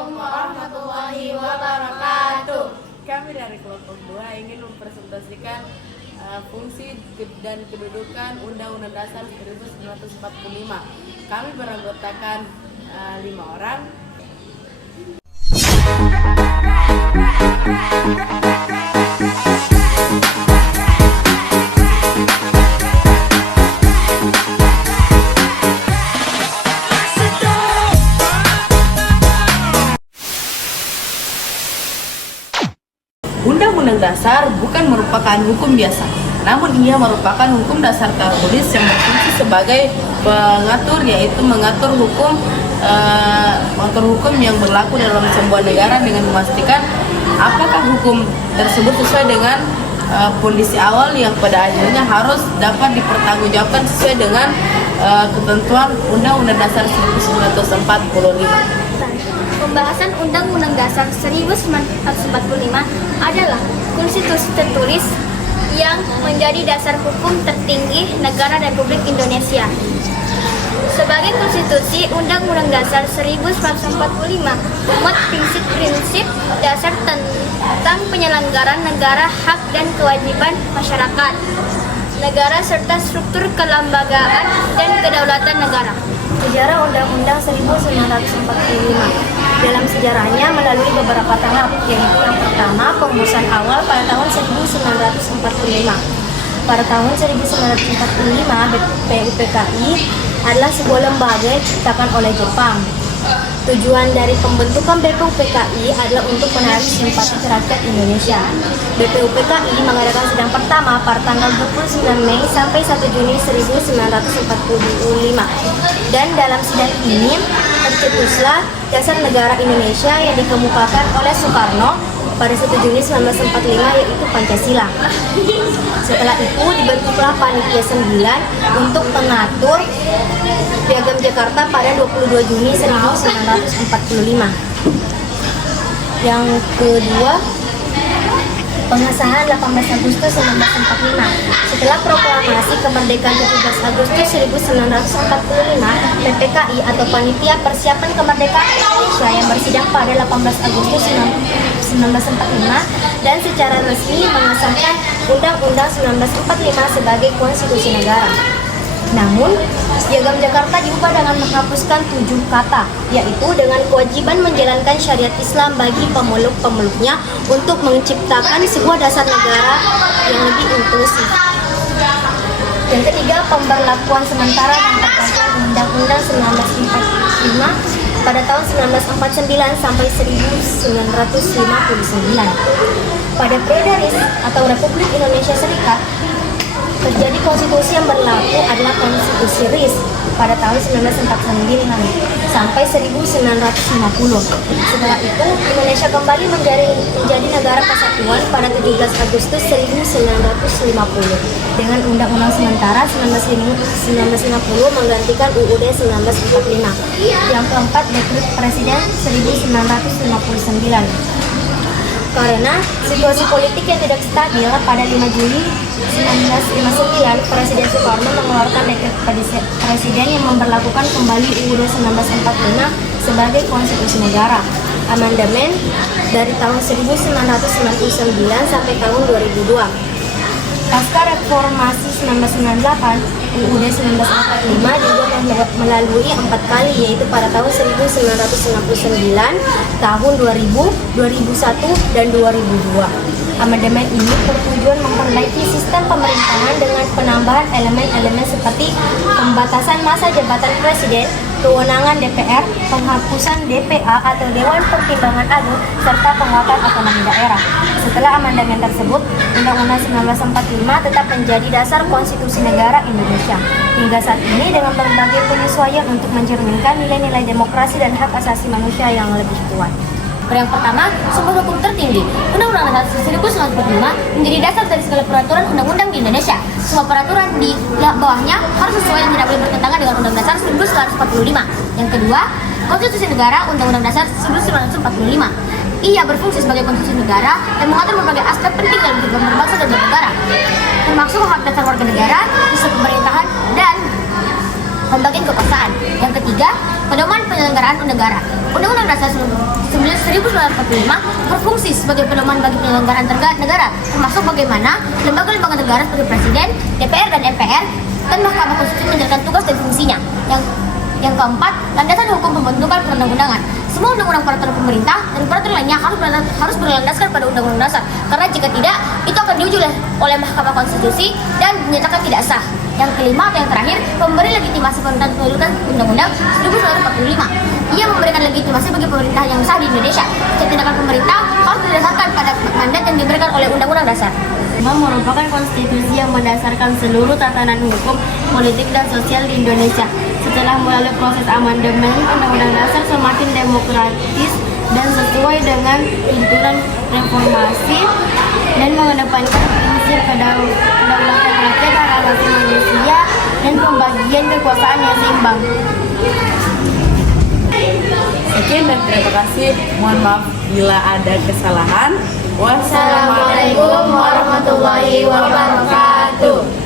Assalamualaikum warahmatullahi wabarakatuh. Kami dari kelompok 2 ingin mempresentasikan fungsi dan kedudukan Undang-Undang Dasar 1945. Kami beranggotakan 5 orang. Undang-Undang Dasar bukan merupakan hukum biasa, namun ia merupakan hukum dasar tertulis yang berfungsi sebagai pengatur, yaitu mengatur hukum yang berlaku dalam sebuah negara dengan memastikan apakah hukum tersebut sesuai dengan kondisi awal yang pada akhirnya harus dapat dipertanggungjawabkan sesuai dengan ketentuan Undang-Undang Dasar 1945. Pembahasan Undang-Undang Dasar 1945 adalah konstitusi tertulis yang menjadi dasar hukum tertinggi negara Republik Indonesia. Sebagai konstitusi, Undang-Undang Dasar 1945 memuat prinsip-prinsip dasar tentang penyelenggaraan negara, hak dan kewajiban masyarakat negara serta struktur kelembagaan dan kedaulatan negara. Sejarah Undang-Undang 1945. Dalam sejarahnya melalui beberapa tahap, yaitu yang pertama pengurusan awal pada tahun 1945. Pada tahun 1945, PUPKI adalah sebuah lembaga yang diciptakan oleh Jepang. Tujuan dari pembentukan BPUPKI adalah untuk menarik simpati rakyat Indonesia. BPUPKI mengadakan sidang pertama pada tanggal 29 Mei sampai 1 Juni 1945. Dan dalam sidang ini tercetuslah Dasar Negara Indonesia yang dikemukakan oleh Soekarno pada 1 Juni 1945, yaitu Pancasila. Setelah itu dibentuklah Panitia 9 untuk mengatur Piagam Jakarta pada 22 Juni 1945. Yang kedua, pengesahan 18 Agustus 1945. Setelah proklamasi kemerdekaan 17 Agustus 1945, PPKI atau Panitia Persiapan Kemerdekaan Indonesia yang bersidang pada 18 Agustus 1945 dan secara resmi mengesahkan Undang-Undang 1945 sebagai konstitusi negara. Namun, Piagam Jakarta diubah dengan menghapuskan 7 kata, yaitu dengan kewajiban menjalankan syariat Islam bagi pemeluk-pemeluknya untuk menciptakan sebuah dasar negara yang lebih inklusif. Yang ketiga, pemberlakuan sementara dan pergantian Undang-Undang 1945 pada tahun 1949 sampai 1959. Pada periode RIS atau Republik Indonesia Serikat, terjadi konstitusi yang berlaku adalah konstitusi RIS pada tahun 1949 sampai 1950. Setelah itu, Indonesia kembali menjadi negara kesatuan pada 17 Agustus 1950 dengan Undang-Undang Sementara 1950 menggantikan UUD 1945. Yang keempat, Dekret Presiden 1959. Karena situasi politik yang tidak stabil, pada 5 Juli 1959, Presiden Soekarno mengeluarkan dekret presiden yang memberlakukan kembali UUD 1945 sebagai konstitusi negara. Amandemen dari tahun 1999 sampai tahun 2002. Pasca reformasi 1998, UUD 1945 juga melalui 4 kali, yaitu pada tahun 1999, tahun 2000, 2001, dan 2002. Amandemen ini bertujuan memperbaiki sistem pemerintahan dengan penambahan elemen-elemen seperti pembatasan masa jabatan presiden, kewenangan DPR, penghapusan DPA atau Dewan Pertimbangan Agung, serta penguatan otonomi daerah. Setelah amandemen tersebut, Undang-Undang 1945 tetap menjadi dasar konstitusi negara Indonesia. Hingga saat ini dengan berbagai penyesuaian untuk mencerminkan nilai-nilai demokrasi dan hak asasi manusia yang lebih kuat. Yang pertama, sumber hukum tertinggi. Undang-Undang Dasar 1945 menjadi dasar dari segala peraturan undang-undang di Indonesia. Semua peraturan di bawahnya harus sesuai dan tidak boleh bertentangan dengan Undang-Undang Dasar 1945. Yang kedua, konstitusi negara Undang-Undang Dasar 1945. Ia berfungsi sebagai konstitusi negara dan mengatur berbagai aspek penting dalam kehidupan berbangsa dan bernegara, termasuk hak dasar warga negara, sistem pemerintahan, dan pembagian kekuasaan. Yang ketiga, pedoman penyelenggaraan negara. Undang-Undang Dasar 1945 berfungsi sebagai pedoman bagi penyelenggaraan negara, termasuk bagaimana lembaga-lembaga negara seperti Presiden, DPR, dan MPR, dan Mahkamah Konstitusi menjalankan tugas dan fungsinya. Yang keempat, landasan hukum pembentukan perundang-undangan. Semua undang-undang peraturan pemerintah dan peraturan lainnya harus berlandaskan pada undang-undang dasar. Karena jika tidak, itu akan diuji oleh Mahkamah Konstitusi dan dinyatakan tidak sah. Yang kelima atau yang terakhir, memberi legitimasi pembentukan undang-undang 1945. Ia memberikan legitimasi bagi pemerintah yang sah di Indonesia. Setiap tindakan pemerintah harus didasarkan pada mandat yang diberikan oleh undang-undang dasar. Merupakan konstitusi yang mendasarkan seluruh tatanan hukum, politik, dan sosial di Indonesia. Setelah melalui proses amandemen, Undang-Undang Dasar semakin demokratis dan sesuai dengan tuntunan reformasi dan mengedepankan prinsip kedaulatan rakyat, hak asasi manusia, dan pembagian kekuasaan yang seimbang. Sekian dan terima kasih. Mohon maaf bila ada kesalahan. Wassalamualaikum warahmatullahi wabarakatuh.